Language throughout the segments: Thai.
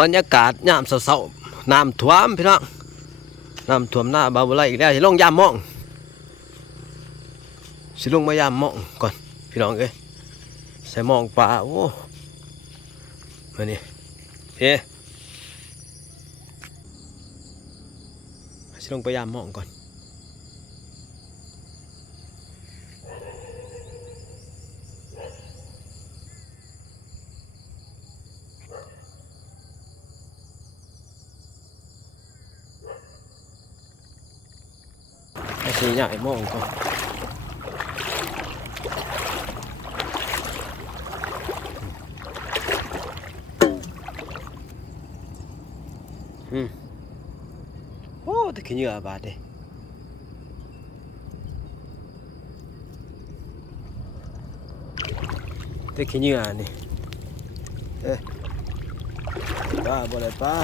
บรรยากาศยามเสาๆน้ำท่วมพี่น้องน้ำท่วมหน้าบาบุไรอีกแล้วสิลงยามมองสิลงมายามมองก่อนพี่น้องเอ้ยใส่หมองปลาโอ้มานี่เฮ้สิลงไปยามมองก่อน ให้สิใหญ่หมองก่อนอืมโอ้แต่ขี้เหงื่อบาดเด้แต่ขี้เหงื่อนี่เอ้ยป้าบ่ได้ป้า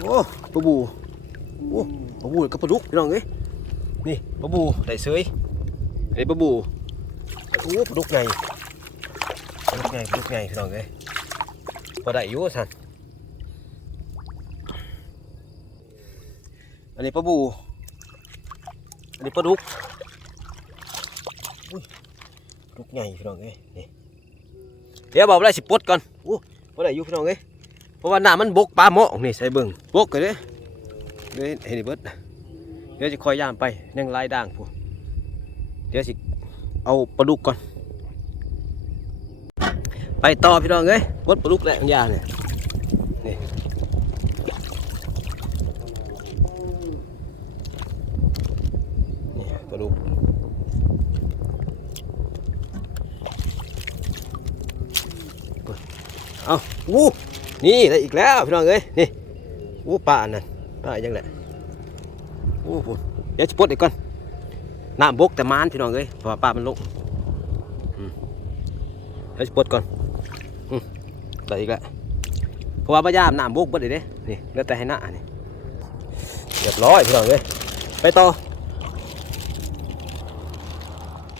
โอ้ปลาบูโอ้ปลาบูกับปลาดุกพี่น้องเอ้ยนี่ปลาบูได้เสยได้ปลาบูโอ้ปลาดุกใหญ่ปลาดุกใหญ่ปลาดุกใหญ่พี่น้องเอ้ยพอได้อยู่สันอันนี้ปลาบูอันนี้ปลาดุกอุ้ยปลาดุกใหญ่พี่น้องเอ้ยนี่เดี๋ยวบอกว่าได้สิปดก่อนโอ้พอได้อยู่พี่น้องเอ้ย เพราะว่าน้ำมันบกปลาหมอกนี่ใส่เบิ่งบกกันเด้เดี๋ยเห็นเบิดเดี๋ยวจะคอยย่ามไปยังลายด่างพวกเดี๋ยวสิเอาปลาดุกก่อน ไปต่อพี่น้องเอ้ยบดปลาดุกแหละยาเนี่ยนี่นี่ปลาดุกเอาวู้ นี่ได้อีกแล้วพี่น้องเอ้ยนี่โอ้ปลานนั่นปลายังไงโอ้โหเดี๋ยวจะปลดอีกก่อนน้ำบกแต่มานพี่น้องเอ้ยเพราะว่าปลามันลงอืมเดี๋ยวจะปลดก่อนอืมได้อีกแล้วเพราะว่าพยายามน้ำบกเบิดเลยเด้นี่เหลือแต่ให้หน้านี่เรียบร้อยพี่น้องเอ้ยไปต่อ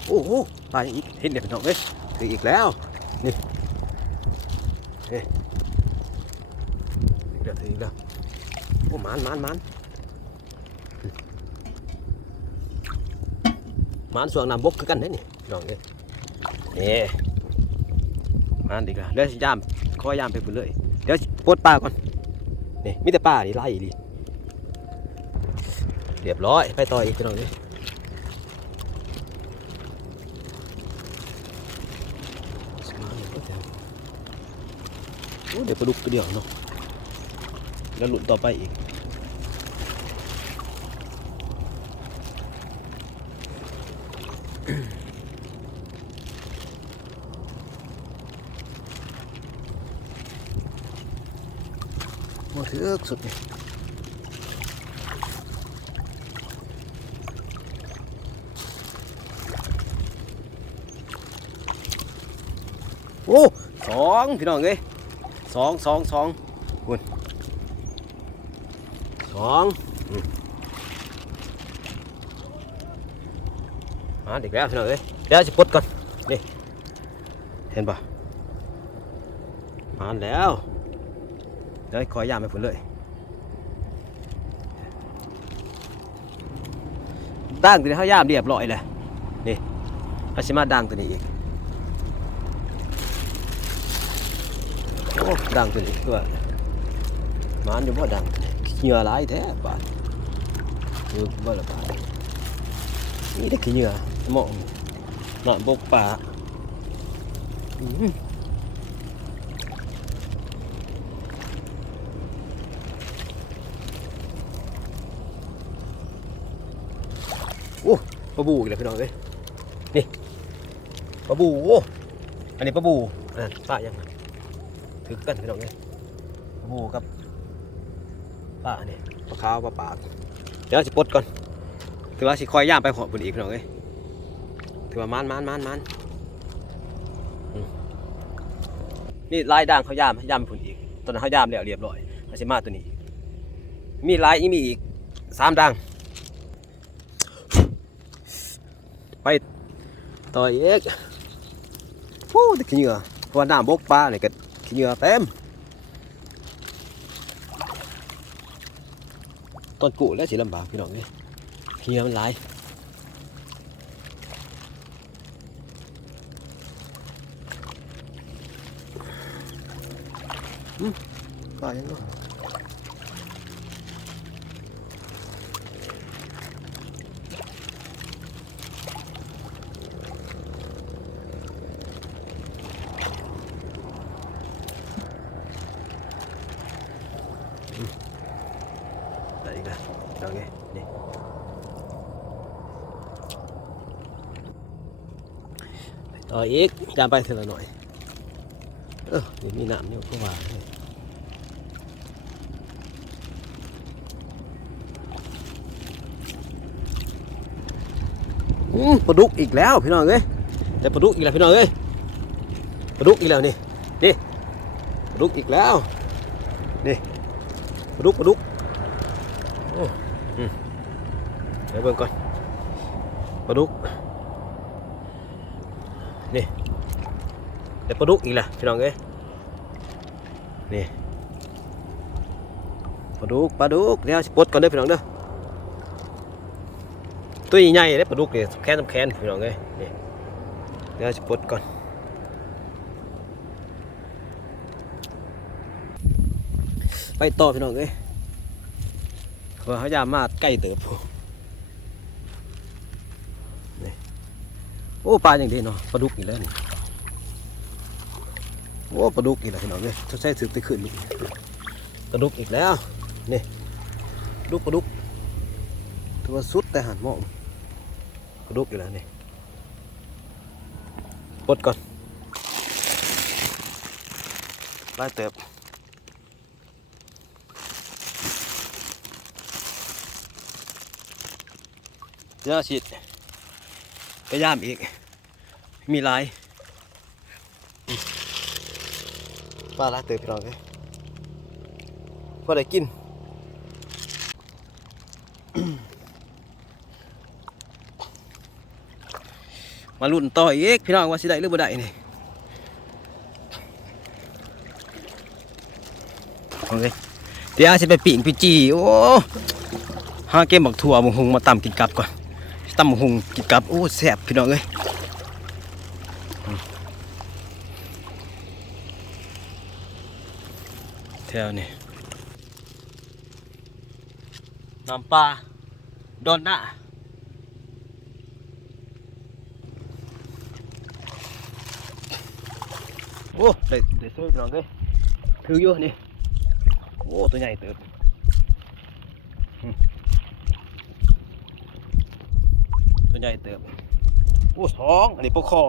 โอ้โหปลายอีกเห็นเด็ดพี่น้องเอ้ยคืออีกแล้วนี่นี่ อีกแล้วอีกแล้วโอ้หมันหมันหมันหมันส่วนน้ำบกคือกันเด้นี่น้องเอ้ยนี่หมันอีกแล้วเดี๋ยวสิยามคอยยามไปพุ่นเลย เดี๋ยวปลดปลาก่อนนี่มีแต่ปลานี่ไล่ดิเรียบร้อยไปต่ออีกน้องเอ้ยโอ้เดี๋ยวปลาดุกตัวเดียวเนาะ แล้วหลุดต่อไปอีก โอ้ถือสุดเลยโอ้สองพี่น้องเอ้ยสองสองสองส องอืมาเด็กแล้วพี่น้องเอ้ยเดี๋ยวจะปลดก่อนนี่เห็นปะมาแล้วเดี๋ยวคอยยามไปผลเลยด่างตัวนี้เขายามเรียบร้อยเลยนี่อาชิมาด่างตัวนี้อีกโอ้ด่างตัวนี้ตัว มันอยู่บ่ด่างตัวนี้เหงื่อหลายแท้บาดคือบ่ละบาดนี่ได้ขี้เหงื่อหมองหนอนบก ป่าอื้อหือโอ้ปลาเนี่ยปลาคาเนี่ยปลาขาวปลาปากเดี๋ยวสิปลดก่อนถือว่าสิคอยย่ามไปหอบุญอีกพี่องเอ้ยถือว่ามันมันมันมันมนี่ลายด่างเขาย่ามย่ามไปผุนอีกตอนนั้นเขาย่ามแล้วเรียบร้อยอาชิมาตัวนี้ มีลายอีกมีอีกสามด่างไปต่อยเอกโอ้แต่ขี้เหงื่อเพราะว่าน้ำบกปลาเนี่ยก็ขี้เหงื่อเต็ม ตอนกูแล้วสิลำบากพี่น้องเอ้ยขี้เหงื่อมันหลายอืมปลายังเน Rồi ít, đàm bay thử là nội. Ơ, để mi nạm nhưng có vào. này. Ừ, ปลาดุกอีกแล้วพี่น้องเอ้ยแต่ปลาดุกอีกแล้วพี่น้องเอ้ยปลาดุกอีกแล้วนี่นี่ปลาดุกอีกแล้วนี่ปลาดุกปลาดุกโอ้อืมเดี๋ยวเบิ่งก่อนปลาดุก นี่เดี๋ยวปลาดุกอีกล่ะพี่น้องเอ้ยนี่ปลาดุกปลาดุกเดี๋ยวสิปลดก่อนเด้อพี่น้องเด้อตัวใหญ่ๆเด้ปลาดุกนี่แค้นแค้นพี่น้องเอ้ยนี่เดี๋ยวสิปลดก่อนไปต่อพี่น้องเอ้ยเพราเขายามมาใกล้เติบพูนี่ โอ้ปลาอย่างดีเนาะปลาดุกอีกแล้วนี่โอ้ปลาดุกอีกแล้วพี่น้องเนี่ยเขาใช้สืบไปขึ้นปลาดุกอีกแล้วนี่ปลาดุกปลาดุกถือว่าสุดแต่หันหมองปลาดุกอีกแล้วนี่ปลดก่อนไล่เติบเดี๋ยวฉีด ไปย่ามอีก มีลายปลาละเติบพี่น้องเลยพอได้กินมาลุ่นต่ออีกพี่น้องว่าสิได้หรือบ่ได้นี่โอเคเดี๋ยวสิไปปิ่งไปจีโอ้ห้าเกมบักถั่วบักหุงมาตำกินกลับก่อน ตำบักหุงกินกับโอ้แซ่บพี่น้องเอ้ยอืมแถวนี้น้ำปลาดอนหน้าโอ้ได้ได้ซื้อพี่น้องเอ้ยคืออยู่นี่โอ้ตัวใหญ่เติบ ตัวใหญ่เติบโอ้สองอันนี้ปลาคอ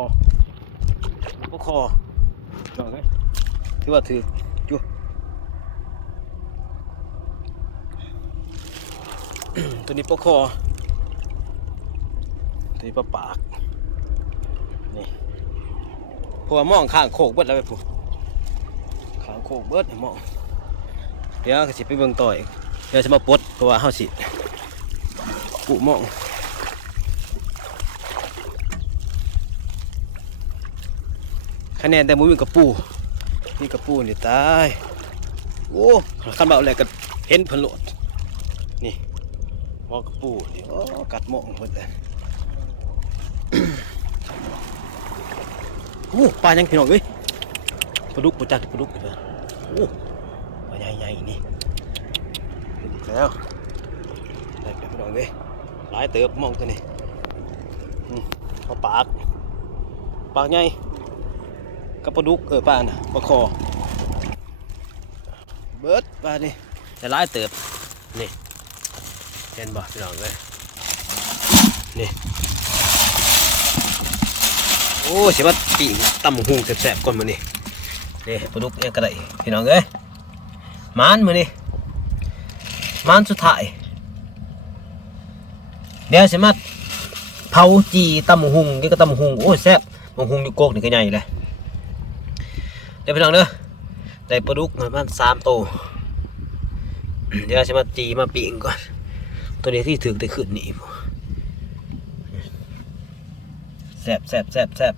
ปลาคอจอดไหมถือว่าถือจุตัวนี้ปลาคอตัวนี้ปลาปากนี่เพราะว่ามองข้างโคกเบิดแล้วไปผู้ข้างโคกเบิดให้มองเดี๋ยวก็สิไปเบิ่งต่ออีกเดี๋ยวจะมาปดเพราะว่าเฮาสิกุมอง คะแนนแต่มูมีกระปูมีกระปูนี่ตายโอ้ขันเบาอะไรก็เห็นเพนโลดนี่มอกระปูนี่โอ้กัดหมองหมดเลยโอ้ปลายังพี่น้องเอ้ยปลาดุกปลาจักปลาดุกเลยโอ้ปลาใหญ่ๆนี่อีกแล้วได้พี่น้องเอ้ยหลายเติบมองตัวนี้อืมเอาปากปากใหญ่ กับปลาดุกเออปลาน่ะปลาคอ เบิร์ดปลานี่จะร้ายเติบ นี่ เห็นบ่พี่น้องเลยนี่โอ้เสิมาปีตำหุงแสบๆก่อนมานี่นี่ปลาดุกเองก็ได้พี่น้องเอ้ยมานมานี่มานสุดท้ายเดี๋ยวเสิมาเผาจีตำหุงนี่ก็ตำหุงโอ้แซ่บตำหุงอยู่โกกนี่ก็ใหญ่เลย ดี๋ยวพี่น้องเด้อได้ปลาดุกมาประมาณสามตัวเดี๋ยวจะมาจีมาปีงก่อน ตัวนี้ที่ถึงแต่ขึ้นนี่แซบแซบแซบแซบ